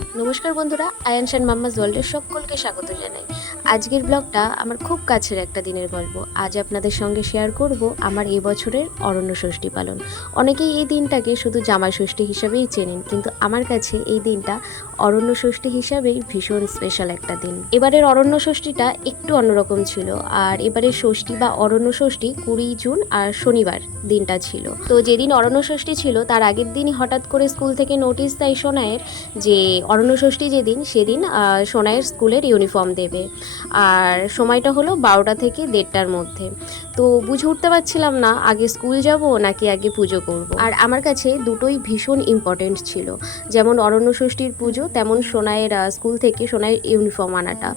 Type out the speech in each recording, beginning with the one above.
নমস্কার বন্ধুরা, আয়ানশান মাম্মাস ওয়ার্ল্ডের সকলকে স্বাগত জানাই। আজকের ব্লগটা আমার খুব কাছের একটা দিনের গল্প। আজ আপনাদের সঙ্গে শেয়ার করব আমার এই বছরের অরণ্য ষষ্ঠী পালন। অনেকেই এই দিনটাকে শুধু জামাই ষষ্ঠী হিসাবেই চেনেন, কিন্তু আমার কাছে এই দিনটা অরণ্য ষষ্ঠী হিসাবেই ভীষণ স্পেশাল একটা দিন। এবারের অরণ্য ষষ্ঠীটা একটু অন্যরকম ছিল, আর এবারের ষষ্ঠী বা অরণ্য ষষ্ঠী 20 জুন আর শনিবার দিনটা ছিল। তো যেদিন অরণ্য ষষ্ঠী ছিল তার আগের দিনই হঠাৎ করে স্কুল থেকে নোটিশ দেয় সোনাইয়ের যে অরণ্য ষষ্ঠী যেদিন সেদিন সোনাইয়ের স্কুলের ইউনিফর্ম দেবে, আর সময়টা হলো 12টা থেকে 1:30টার মধ্যে। তো বুঝে উঠতে পারছিলাম না আগে স্কুল যাব নাকি আগে পুজো করব। আর আমার কাছে দুটোই ভীষণ ইম্পর্টেন্ট ছিল, যেমন অরণ্য ষষ্ঠীর পুজো তেমন সোনাইয়ের স্কুল থেকে সোনাইয়ের ইউনিফর্ম আনাটা।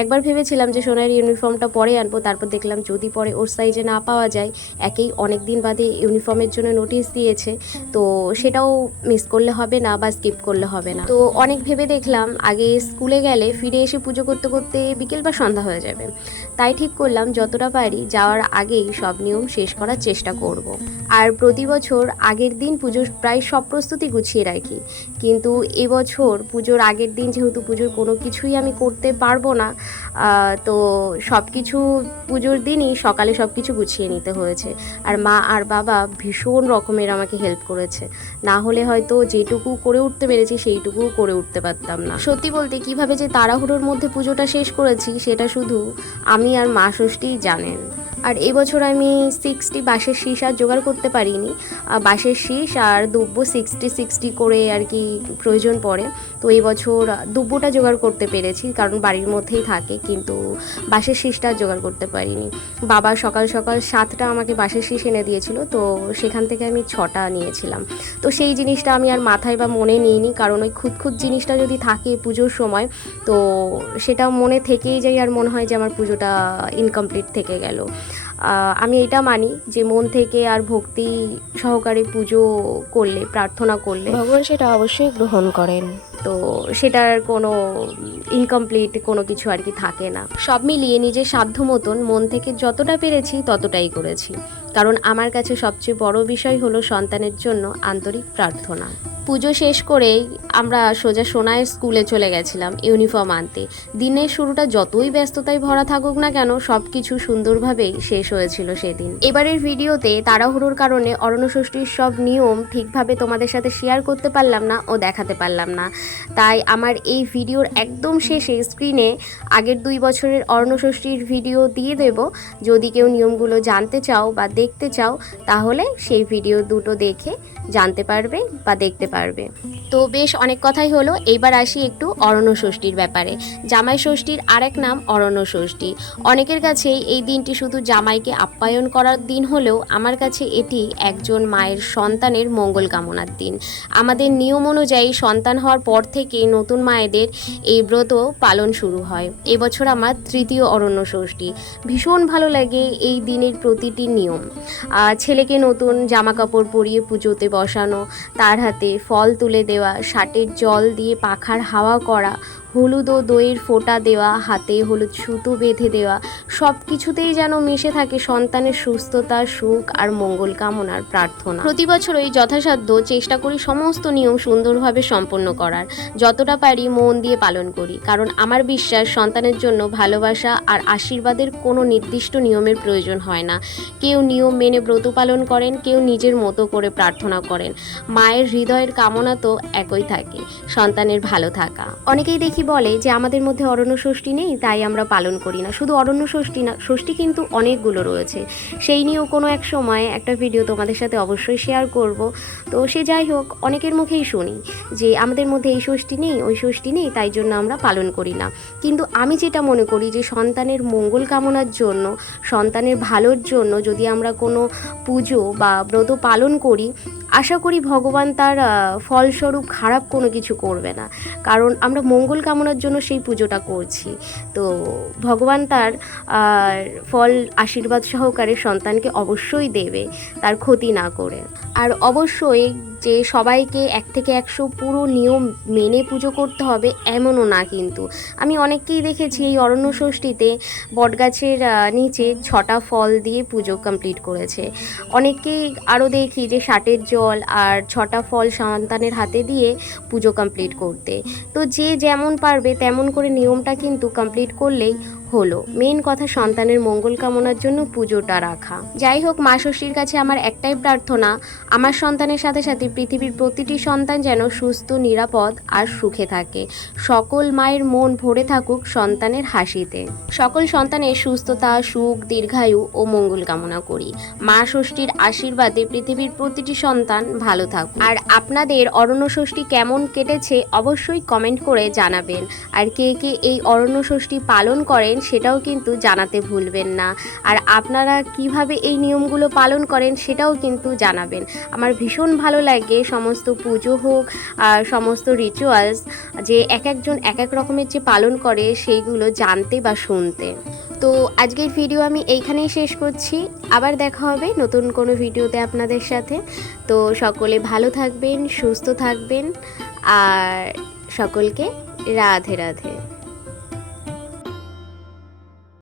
একবার ভেবেছিলাম যে সোনাইয়ের ইউনিফর্মটা পরে আনবো, তারপর দেখলাম যদি পরে ওর সাইজে না পাওয়া যায়, একেই অনেক দিন বাদে ইউনিফর্মের জন্য নোটিশ দিয়েছে, তো সেটাও মিস করলে হবে না বা স্কিপ করলে হবে না। তো অনেক ভেবে দেখলাম আগে স্কুলে গেলে ফিরে এসে পুজো করতে করতে বিকেল বা সন্ধ্যা হয়ে যাবে, তাই ঠিক করলাম যতটা পারি যাওয়ার আগেই সব নিয়ম শেষ করার চেষ্টা করব। আর প্রতি বছর আগের দিন পুজোর প্রায় সব প্রস্তুতি গুছিয়ে রাখি, কিন্তু এবছর পুজোর আগের দিন যেহেতু পুজোর কোনো কিছুই আমি করতে পারবো না, তো সব কিছু পুজোর দিনই সকালে সব কিছু গুছিয়ে নিতে হয়েছে। আর মা আর বাবা ভীষণ রকমের আমাকে হেল্প করেছে, না হলে হয়তো যেটুকু করে উঠতে পেরেছি সেইটুকুও করে উঠতে পারতাম না। সত্যি বলতে কিভাবে যে তাড়াহুড়োর মধ্যে পুজোটা শেষ করেছি সেটা শুধু আমি আর মা ষষ্ঠীই জানেন। আর এবছর আমি 60 বাঁশের শীষ আর জোগাড় করতে পারিনি। বাঁশের শীষ আর দুব্বো 60 করে আর কি প্রয়োজন পড়ে, তো এই বছর দুব্বোটা জোগাড় করতে পেরেছি কারণ বাড়ির মধ্যেই থাকে, কিন্তু বাঁশের শীষটা জোগাড় করতে পারিনি। বাবা সকাল সকাল 7টা আমাকে বাঁশের শীষ এনে দিয়েছিল, তো সেখান থেকে আমি 6টা নিয়েছিলাম। তো সেই জিনিসটা আমি আর মাথায় বা মনে নিইনি, কারণ ওই খুঁত জিনিসটা যদি থাকে পুজোর সময় তো সেটা মনে থেকেই যায়, আর মনে হয় যে আমার পুজোটা ইনকমপ্লিট থেকে গেল। আমি এটা মানি যে মন থেকে আর ভক্তি সহকারে পুজো করলে, প্রার্থনা করলে ভগবান সেটা অবশ্যই গ্রহণ করেন। তো সেটার কোনো ইনকমপ্লিট কোনো কিছু আর কি থাকে না। সব মিলিয়ে নিজের সাধ্য মতন মন থেকে যতটা পেরেছি ততটাই করেছি, কারণ আমার কাছে সবচেয়ে বড় বিষয় হলো সন্তানের জন্য আন্তরিক প্রার্থনা। পুজো শেষ করেই আমরা সোজা সোনাইয়ের স্কুলে চলে গেছিলাম ইউনিফর্ম আনতে। দিনের শুরুটা যতই ব্যস্ততায় ভরা থাকুক না কেন, সব কিছু সুন্দরভাবেই শেষ হয়েছিল সেদিন। এবারের ভিডিওতে তাড়াহুড়োর কারণে অরণ্য ষষ্ঠীর সব নিয়ম ঠিকভাবে তোমাদের সাথে শেয়ার করতে পারলাম না ও দেখাতে পারলাম না, তাই আমার এই ভিডিওর একদম শেষে স্ক্রিনে আগের 2 বছরের অরণ্য ষষ্ঠীর ভিডিও দিয়ে দেব। যদি কেউ নিয়মগুলো জানতে চাও বা দেখতে চাও তাহলে সেই ভিডিও দুটো দেখে জানতে পারবে বা দেখতে পারবে। তো বেশ অনেক কথাই হলো, এইবার আসি একটু অরণ্য ষষ্ঠীর ব্যাপারে। জামাই ষষ্ঠীর আরেক নাম অরণ্য ষষ্ঠী। অনেকের কাছে এই দিনটি শুধু জামাইকে আপ্যায়ন করার দিন হলেও আমার কাছে এটি একজন মায়ের সন্তানের মঙ্গল কামনার দিন। আমাদের নিয়ম অনুযায়ী সন্তান হওয়ার পর থেকে নতুন মায়েদের এই ব্রত পালন শুরু হয়। এবছর আমার 3য় অরণ্য ষষ্ঠী। ভীষণ ভালো লাগে এই দিনের প্রতিটি নিয়ম। ছেলেকে নতুন জামা কাপড় পরিয়ে পুজোতে বসানো, তার হাতে ফল তুলে দেওয়া, শাটের জল দিয়ে পাখার হাওয়া করা, হলুদ ও দইয়ের ফোঁটা দেওয়া, হাতে হলুদ সুতো বেঁধে দেওয়া, সব কিছুতেই যেন মিশে থাকে সন্তানের সুস্থতা, সুখ আর মঙ্গল কামনার প্রার্থনা। প্রতি বছরই যথাসাধ্য চেষ্টা করি সমস্ত নিয়ম সুন্দরভাবে সম্পন্ন করার, যতটা পারি মন দিয়ে পালন করি, কারণ আমার বিশ্বাস সন্তানের জন্য ভালোবাসা আর আশীর্বাদের কোনো নির্দিষ্ট নিয়মের প্রয়োজন হয় না। কেউ নিয়ম মেনে ব্রত পালন করেন, কেউ নিজের মতো করে প্রার্থনা করেন। মায়ের হৃদয়ের কামনা তো একই থাকে, সন্তানের ভালো থাকা। অনেকেই দেখি বলে যে আমাদের মধ্যে অরণ্য ষষ্ঠী নেই তাই আমরা পালন করি না। শুধু অরণ্য ষষ্ঠী না, ষষ্ঠী কিন্তু অনেকগুলো রয়েছে, সেই নিয়েও কোনো এক সময় একটা ভিডিও তোমাদের সাথে অবশ্যই শেয়ার করব। তো সে যাই হোক, অনেকের মুখেই শুনি যে আমাদের মধ্যে এই ষষ্ঠী নেই, ওই ষষ্ঠী নেই, তাই জন্য আমরা পালন করি না। কিন্তু আমি যেটা মনে করি যে সন্তানের মঙ্গল কামনার জন্য, সন্তানের ভালোর জন্য যদি আমরা কোনো পুজো বা ব্রত পালন করি, আশা করি ভগবান তার ফলস্বরূপ খারাপ কোনো কিছু করবে না, কারণ আমরা মঙ্গল কামনার জন্য সেই পুজোটা করছি। তো ভগবান তার ফল আশীর্বাদ সহকারে সন্তানকে অবশ্যই দেবে, তার ক্ষতি না করে। আর অবশ্যই যে সবাইকে 1 থেকে 100 পুরো নিয়ম মেনে পুজো করতে হবে এমনও না। কিন্তু আমি অনেককেই দেখেছি এই অরণ্য ষষ্ঠীতে বটগাছের নিচে 6টা ফল দিয়ে পুজো কমপ্লিট করেছে। অনেককেই আরও দেখি যে 60 জল আর 6টা ফল সন্তানের হাতে দিয়ে পুজো কমপ্লিট করতে। তো যে যেমন পারবে তেমন করে নিয়মটা কিন্তু কমপ্লিট করলেই হলো। মেন কথা সন্তানের মঙ্গল কামনার জন্য পুজোটা রাখা। যাই হোক, মা ষষ্ঠীর কাছে আমার একটাই প্রার্থনা, আমার সন্তানের সাথে সাথে পৃথিবীর প্রতিটি সন্তান যেন সুস্থ, নিরাপদ আর সুখে থাকে। সকল মায়ের মন ভরে থাকুক সন্তানের হাসিতে। সকল সন্তানের সুস্থতা, সুখ, দীর্ঘায়ু ও মঙ্গল কামনা করি। মা ষষ্ঠীর আশীর্বাদে পৃথিবীর প্রতিটি সন্তান ভালো থাকুক। আর আপনাদের অরণ্য ষষ্ঠী কেমন কেটেছে অবশ্যই কমেন্ট করে জানাবেন। আর কে কে এই অরণ্য ষষ্ঠী পালন করেন সেটাও কিন্তু জানাতে ভুলবেন না। আর আপনারা কিভাবে এই নিয়মগুলো পালন করেন সেটাও কিন্তু জানাবেন। আমার ভীষণ ভালো লাগে সমস্ত পুজো হোক আর সমস্ত রিচুয়ালস যে একজন এক এক রকমের যে পালন করে সেইগুলো জানতে বা শুনতে। তো আজকের ভিডিও আমি এইখানেই শেষ করছি। আবার দেখা হবে নতুন কোনো ভিডিওতে আপনাদের সাথে। তো সকলে ভালো থাকবেন, সুস্থ থাকবেন আর সকলকে রাধে রাধে।